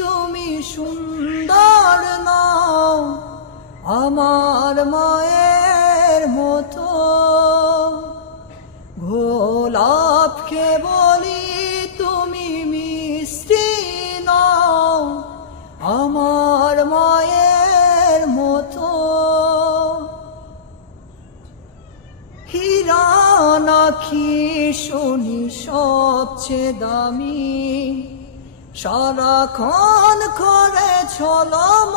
তুমি সুন্দর নও, আমার মায়ের মতো। গোলাপকে বলি তুমি মিষ্টি নও, আমার মায়ের মতো। হীরা নাকি শুনি সবচেয়ে দামি সারাক্ষণ করে ছলম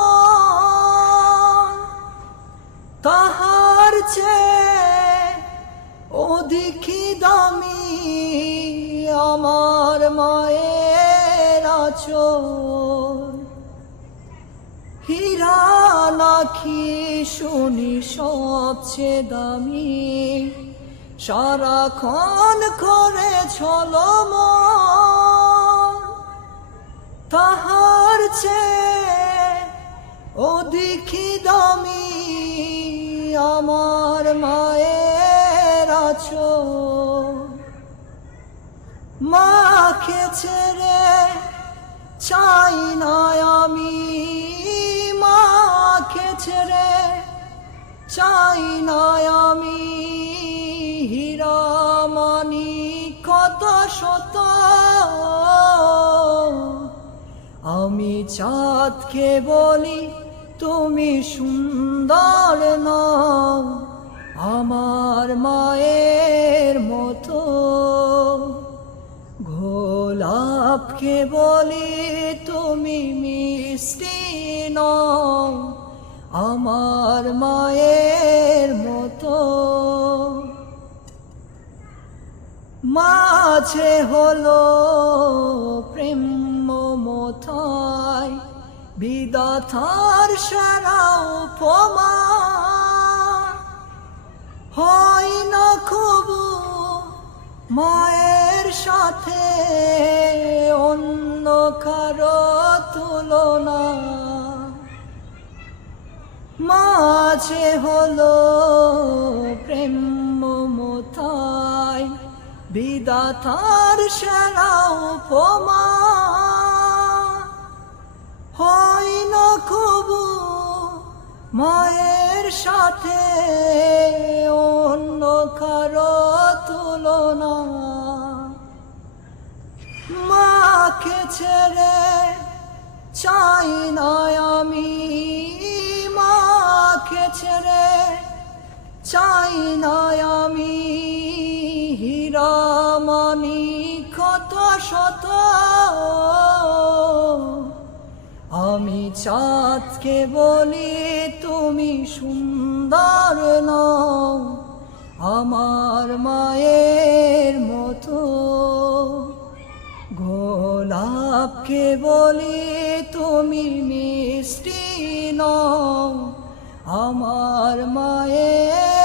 তাহার চেয়ে অধিকই দামি আমার মায়ের আচর। হীরা শুনি সবচেয়ে দামি। সারাক্ষণ করে ছলম চেয়ে অধিকই দামি আমার মায়ের আছো। মাকে ছেড়ে চাই না আমি। মাকে ছেড়ে চাই না আমি। হীরামানি কত শত আমি চাঁদকে বলি, তুমি সুন্দর নও, আমার মায়ের মতো। গোলাপকে বলি, তুমি মিষ্টি নও, আমার মায়ের মতো। মাঝে হলো প্রেম বিদাথার সারা উপমা। হয় না খুব মায়ের সাথে, অন্য কারও তুলনা। মাঝে হলো প্রেম মমতায়, বিদাতার সারা উপমা। হয় না খুব মায়ের সাথে অন্য কারও তুলনা। মাকে ছেড়ে চাই না আমি, মাকে ছেড়ে চাই না আমি। হীরামানি কত শত আমি চাঁদকে বলি, তুমি সুন্দর নও, আমার মায়ের মতো। গোলাপকে বলি, তুমি মিষ্টি নও, আমার মায়ের